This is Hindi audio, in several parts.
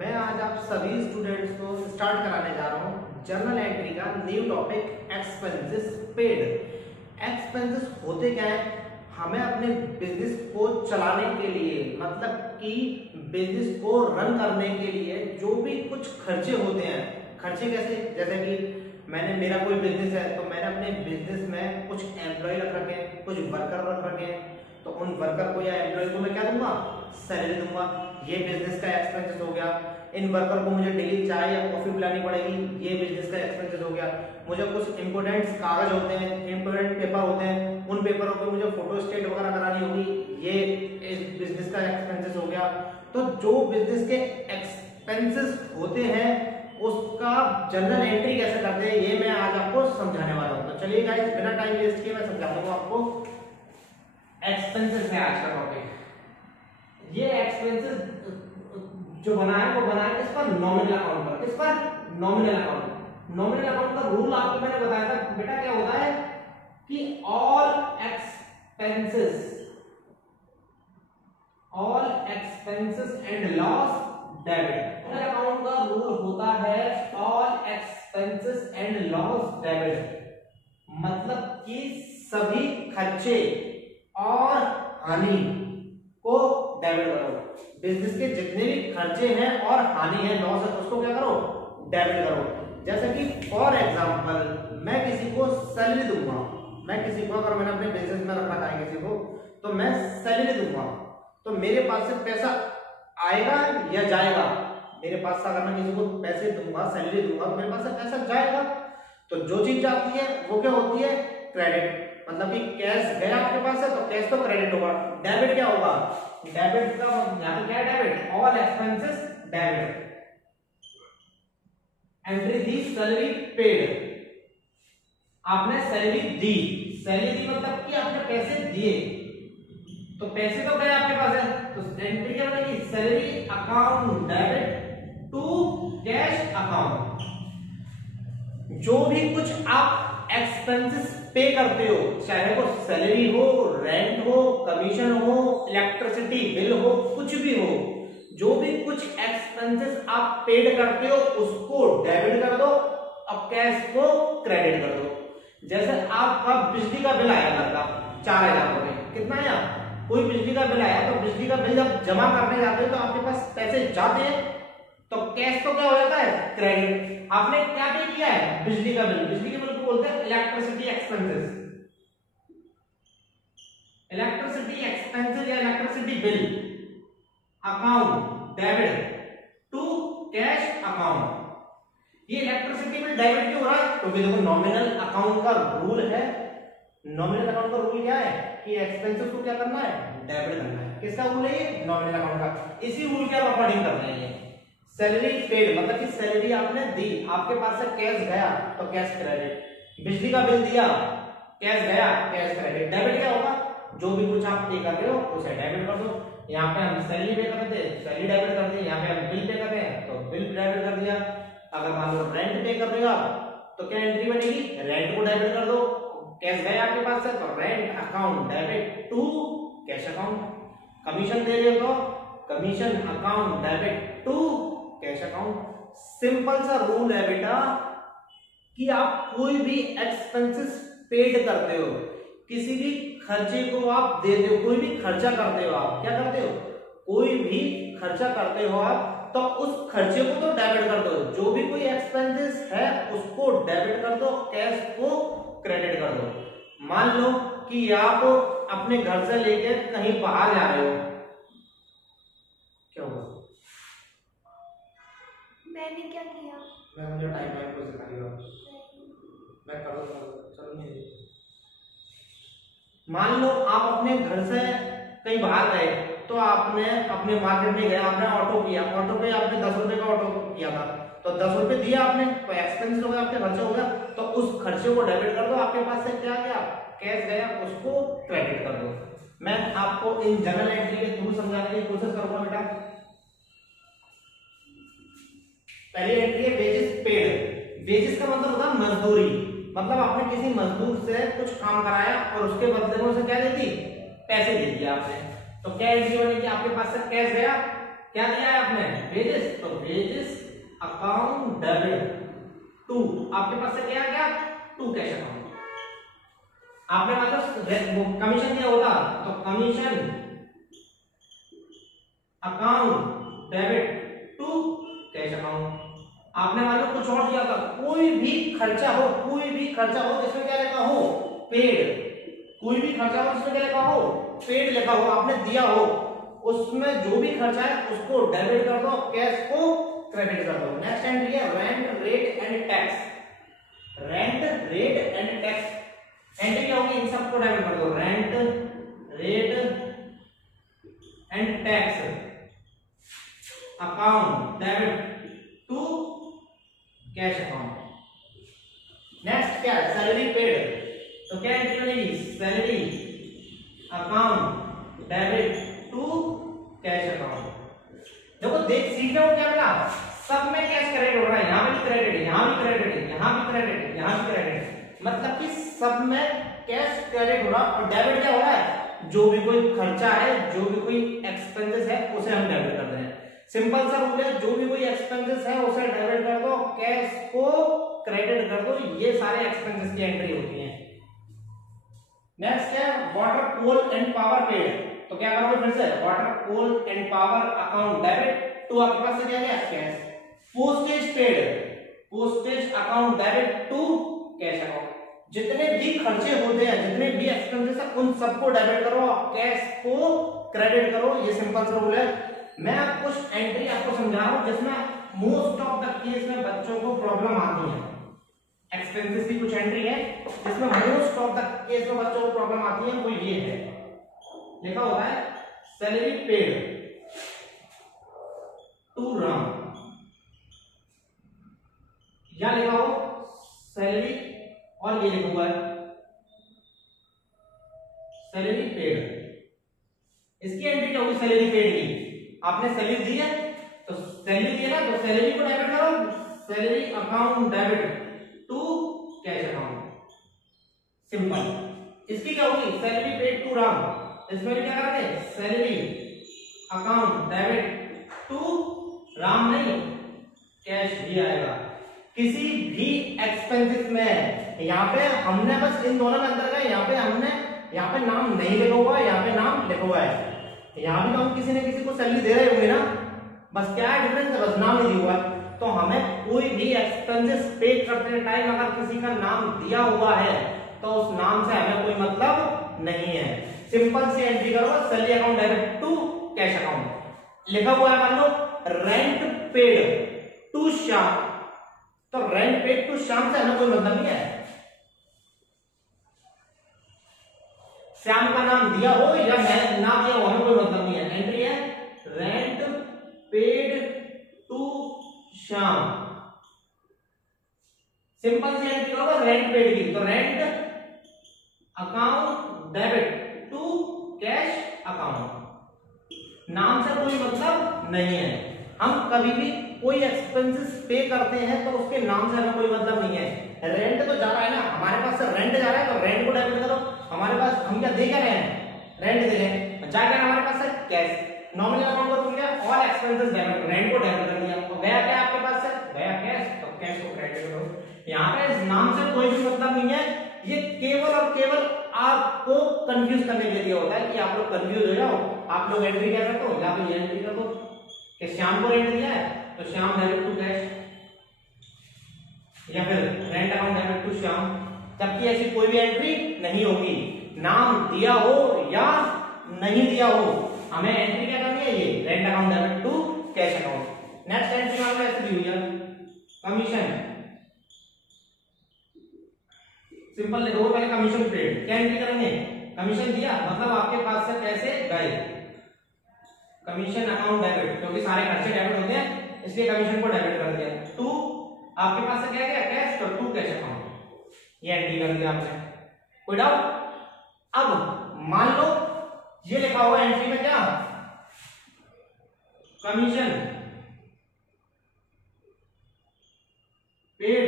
मैं आज आप सभी स्टूडेंट्स को स्टार्ट कराने जा रहा हूँ जर्नल एंट्री का new topic expenses paid. Expenses होते क्या है? हमें अपने बिजनेस को चलाने के लिए, मतलब कि बिजनेस को रन करने के लिए जो भी कुछ खर्चे होते हैं। खर्चे कैसे? जैसे कि मेरा कोई बिजनेस है तो मैंने अपने बिजनेस में कुछ एम्प्लॉय रख रखे हैं, कुछ वर्कर रख रखे हैं, तो उन वर्कर को या एम्प्लॉय को मैं क्या दूंगा? सैलरी दूंगा। ये बिजनेस का एक्सपेंसेस हो गया। इन वर्कर को मुझे डेली चाय या कॉफी पिलानी पड़ेगी, ये बिजनेस का एक्सपेंसेस हो गया। मुझे कुछ इंपोर्टेंट कागज होते हैं, इंपोर्टेंट पेपर होते हैं, उन पेपरों पे मुझे फोटो स्टेट वगैरह करानी होगी, ये इस बिजनेस का एक्सपेंसेस हो गया। तो जो बिजनेस के एक्सपेंसेस होते हैं उसका जर्नल एंट्री कैसे करते हैं ये मैं आज आपको समझाने वाला हूं। तो चलिए गाइस, बिना टाइम वेस्ट किए मैं समझाता हूं आपको। एक्सपेंसेस है आज का टॉपिक। ये एक्सपेंसेस जो बना है वो बना है किस पर? नॉमिनल अकाउंट पर। किस पर? Nominal account. नॉमिनल अकाउंट का रूल आपको मैंने बताया था बेटा, क्या होता है कि all expenses and loss debit. Nominal account का रूल होता है all expenses and loss debit, मतलब कि सभी खर्चे और हानि को डेबिट करो। बिजनेस के जितने भी खर्चे हैं और हानि है, लॉस है, उसको क्या करो? डेबिट करो। जैसे कि फॉर एग्जांपल मैं किसी को सैलरी दूंगा, मैं किसी को, अगर मैंने अपने बिजनेस में रखा है किसी को, तो मैं सैलरी दूंगा, तो मेरे पास से पैसा आएगा या जाएगा? मेरे पास से अगर मैं किसी को पैसे दूंगा, सैलरी दूंगा, तो मेरे पास से पैसा जाएगा। तो जो चीज जाती है वो क्या होती है? क्रेडिट। मतलब कि कैश गया आपके पास है तो कैश तो क्रेडिट होगा। डेबिट क्या होगा? डेबिट का यहाँ पे क्या है? Debit. All expenses debit. Entry दी सैलरी पेड। आपने सैलरी दी, सैलरी दी मतलब कि आपने पैसे दिए, तो पैसे तो गए आपके पास है, तो एंट्री क्या बनेगी? Salary account debit to cash account. जो भी कुछ आप एक्सपेंसेस पे करते हो, चाहे वो सैलरी हो, रेंट हो, कमीशन हो, इलेक्ट्रिसिटी बिल हो, कुछ भी हो, जो भी कुछ एक्सपेंसेस आप पेड करते हो उसको डेबिट कर दो और कैश को क्रेडिट कर दो। जैसे आपका बिजली का बिल आया घर का 4000 रुपए, कितना आया? कोई बिजली का बिल आया, तो बिजली का बिल जब जमा करने जाते हो तो आपके पास पैसे जाते हैं, तो कैश तो क्या हो जाता है? क्रेडिट। आपने क्या पे किया है? बिजली का बिल। बिजली के बिल को बोलते हैं इलेक्ट्रिसिटी एक्सपेंसेस। इलेक्ट्रिसिटी एक्सपेंसेस या electricity bill account debit to cash account. ये इलेक्ट्रिसिटी बिल डेबिट क्यों हो रहा है? क्योंकि देखो नॉमिनल अकाउंट का रूल है। नॉमिनल अकाउंट का रूल क्या है कि एक्सपेंसेस को क्या करना है? डेबिट करना है। किसका रूल है ये? नॉमिनल अकाउंट का। इसी रूल के अकॉर्डिंग कर रहे हैं। सैलरी पेड मतलब कि सैलरी आपने दी, आपके पास से कैश गया तो कैश क्रेडिट। बिजली का बिल दिया, कैश गया, कैश क्रेडिट। डेबिट क्या होगा? जो भी कुछ आप पे कर रहे हो उसे डेबिट कर दो। यहाँ पे हम सैलरी पे कर देते हैं, सैलरी डेबिट कर दी। यहाँ पे हम बिल पे कर रहे हैं तो बिल डेबिट कर दिया। अगर मान लो रेंट पे कर रहे हो आप तो क्या एंट्री बनेगी? रेंट को डेबिट कर दो। कैश गया आपके पास से तो rent account debit to cash account. Commission दे रहे हो तो commission account debit to cash account. Simple सा रूल है बेटा कि आप कोई भी एक्सपेंसेस पेड करते हो, किसी भी खर्चे को आप देते हो, कोई भी खर्चा करते हो, आप क्या करते हो? कोई भी खर्चा करते हो आप, तो उस खर्चे को तो डेबिट कर दो। जो भी कोई एक्सपेंसेस है उसको डेबिट कर दो, कैश को क्रेडिट कर दो। मान लो कि आप अपने घर से लेकर कहीं बाहर जा रहे हो, क्या हुआ? मैंने क्या किया? मैं मुझे टाइम को सिखा रही हूँ, मैं करो चलो नहीं। मान लो आप अपने घर से कहीं बाहर गए, तो आपने अपने मार्केट में गए, आपने ऑटो किया, ऑटो पे आपने 10 रुपए का ऑटो किया था, तो 10 रुपए दिए आपने, तो एक्सपेंस हो गया, आपके खर्चा हो गया, तो उस खर्चे को डेबिट कर दो। आपके पास से क्या गया? कैश गया, उसको क्रेडिट कर दो। मैं आपको इन जर्नल एंट्री के थ्रू समझाने की कोशिश करूंगा बेटा। पहली एंट्री है वेजेस पेड। वेजेस का मतलब होता है मजदूरी, मतलब आपने किसी मजदूर से कुछ काम कराया और उसके बदले में उसे क्या दे दी? पैसे दे दिए आपने। तो क्या एंट्री बनेगी? आपके पास से कैश गया, क्या दिया है आपने, वेजेस, तो वेजेस अकाउंट डेबिट टू, आपके पास से क्या आ गया, टू कैश अकाउंट। आपने मतलब कमीशन दिया होगा तो commission account debit to cash account. आपने मालूम कुछ और दिया था, कोई भी खर्चा हो, कोई भी खर्चा हो जिसमें क्या लिखा हो, पेड, कोई भी खर्चा हो जिसमें क्या लिखा हो, पेड लिखा हो, आपने दिया हो, उसमें जो भी खर्चा है उसको डेबिट कर दो, कैश को क्रेडिट कर दो। नेक्स्ट एंट्री है rent, rate and tax. Rent, rate and tax entry क्या होगी, इन सबको डेबिट कर दो, rent, rate and tax account debit to cash account. Next क्या है, सैलरी पेड, तो क्या एंट्री बनेगी, salary account debit to cash account. देखो देख सीखने को क्या मिला, सब में कैश क्रेडिट हो रहा है, यहां भी क्रेडिट है, यहां भी क्रेडिट है, यहां भी क्रेडिट है, यहां भी क्रेडिट है, मतलब कि सब में कैश क्रेडिट हो रहा है। और डेबिट क्या हो रहा है, जो भी कोई खर्चा है, जो भी कोई एक्सपेंसेस है उसे हम डेबिट कर रहे हैं। सिंपल सा रूल है, जो भी कोई एक्सपेंसेस है उसे डेबिट कर दो, कैश को क्रेडिट कर दो, ये सारे एक्सपेंसेस की एंट्री होती है। नेक्स्ट क्या है, water, coal and power paid, तो क्या करोगे फिर से, water, coal and power account debit to, आपके पास से क्या गया, cash. Postage paid, postage account debit to cash account. जितने भी खर्चे होते हैं, जितने भी एक्सपेंसेस है, उन सबको डेबिट करो, कैश को क्रेडिट करो, ये सिंपल सा रूल है। मैं कुछ एंट्री आपको समझा रहा हूं जिसमें मोस्ट ऑफ द केस में बच्चों को प्रॉब्लम आती है। एक्सपेंसेस की कुछ एंट्री है जिसमें मोस्ट ऑफ द केस में बच्चों को प्रॉब्लम आती है, वो ये है, लिखा होता है सैलरी पेड टू राम, या लिखा हो सैलरी, और ये लिखा हुआ है सैलरी पेड। इसकी एंट्री क्या होगी, सैलरी पेड की, आपने सैलरी दी है तो सैलरी दी है ना, तो सैलरी को डेबिट करो, salary account debit to cash account, simple. इसकी क्या होगी, सैलरी पेड टू राम, इसमें क्या करेंगे, salary account debit to Ram, नहीं कैश भी आएगा। किसी भी एक्सपेंसेस में यहाँ पे हमने बस इन दोनों में अंतर है, यहाँ पे हमने यहाँ पे नाम नहीं लिखा हुआ है, यहाँ पे नाम लिखा हुआ है। यहाँ भी तो हम किसी ने किसी को सैलरी दे रहे होंगे ना, बस क्या है डिफरेंस है, बस नाम नहीं दिया हुआ है। तो हमें कोई भी एक्सपेंसेस पे करते टाइम अगर किसी का नाम दिया हुआ है तो उस नाम से हमें कोई मतलब नहीं है। सिंपल सी एंट्री करो, salary account debit to cash account. लिखा हुआ है मान लो रेंट पेड टू श्याम, तो रेंट पेड टू श्याम से हमें कोई मतलब नहीं है। श्याम का नाम दिया हो या ना दिया हो हमें कोई मतलब नहीं है। एंट्री है rent paid to Shyam, simple सी एंट्री होगा रेंट पेड की, तो rent account debit to cash account. नाम से कोई मतलब नहीं है। हम कभी भी कोई एक्सपेंसेस पे करते हैं तो उसके नाम से हमें कोई मतलब नहीं है। रेंट तो जा रहा है ना, हमारे पास से रेंट जा रहा है तो रेंट को डेबिट करो। हमारे पास हम क्या दे क्या रहे हैं, रेंट दे रहे हैं, जा क्या हमारे पास है कैश। नॉमिनल अकाउंट को तुम क्या ऑल एक्सपेंसेस डेबिट, रेंट को डेबिट कर दिया, तो गया क्या आपके पास से, गया कैश, तो कैश को क्रेडिट करो। यहाँ पे इस नाम से कोई भी मतलब नहीं है, ये केवल और केवल आपको कंफ्यूज करने के लिए होता है कि आप लोग कंफ्यूज हो जाओ। आप लोग एंट्री क्या करते हो, या तो ये एंट्री कर दो कि श्याम को रेंट दिया है तो श्याम डेबिट टू कैश, या फिर rent account debit to Shyam, जबकि ऐसी कोई भी एंट्री नहीं होगी। नाम दिया हो या नहीं दिया हो, हमें एंट्री क्या करनी है, ये rent account debit to cash account. Next entry हमारे ऐसे दी हुई है कमीशन, सिंपल लिखो पहले कमीशन पेड। क्या एंट्री करेंगे, कमीशन दिया मतलब आपके पास से पैसे गए, कमीशन अकाउंट डेबिट, क्योंकि सारे खर्चे डेबिट होते हैं इसलिए कमीशन को डेबिट कर दिया। टू आपके पास से क्या गया कैश, तो टू कैश अकाउंट, ये एंट्री कर दिया आपने। कोई डाउट? अब मान लो ये लिखा हुआ एंट्री में क्या, कमीशन पेड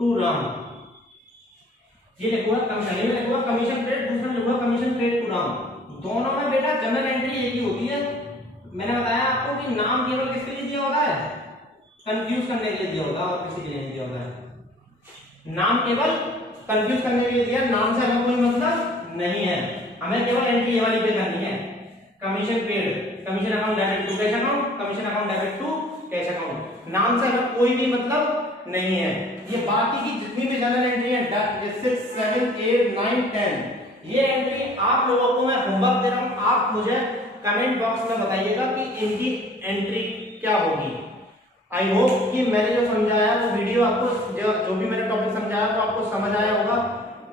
टू राम, ये लिखा हुआ पहले में लिखा हुआ कमीशन पेड, दूसरे में लिखा हुआ कमीशन पेड टू राम। दोनों में बेटा जनरल एंट्री एक ही होती है, मैंने बताया आपको कि नाम केवल किसके लिए दिया होता है, कंफ्यूज करने के लिए दिया होता है और किसी के लिए नहीं दिया होता है। नाम केवल कंफ्यूज करने के लिए दिया, नाम से हमें कोई मतलब नहीं है, हमें केवल एंट्री ये वाली पे करनी है, commission paid, commission account debit to cash account, commission account debit to cash account. नाम से हमें कोई भी मतलब नहीं है। ये बाकी की जितनी भी जनरल एंट्री है 6, 7, 8, 9, 10, ये एंट्री आप लोगों को मैं होमवर्क दे रहा हूं, आप मुझे कमेंट बॉक्स में बताइएगा कि इनकी एंट्री क्या होगी। आई होप कि मैंने जो समझाया वो वीडियो आपको जो भी मैंने टॉपिक समझाया वो आपको समझ आया होगा।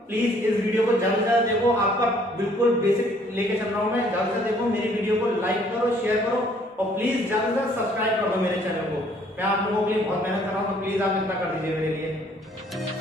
प्लीज इस वीडियो को जल्द से जल्द देखो, आपका बिल्कुल बेसिक लेके चल रहा हूं मैं, जल्द से देखो, मेरी वीडियो को लाइक करो, शेयर करो और प्लीज जल्द से सब्सक्राइब कर दो मेरे चैनल को। मैं आप लोगों के लिए बहुत मेहनत कर रहा हूं, तो प्लीज आप इतना कर दीजिए मेरे लिए।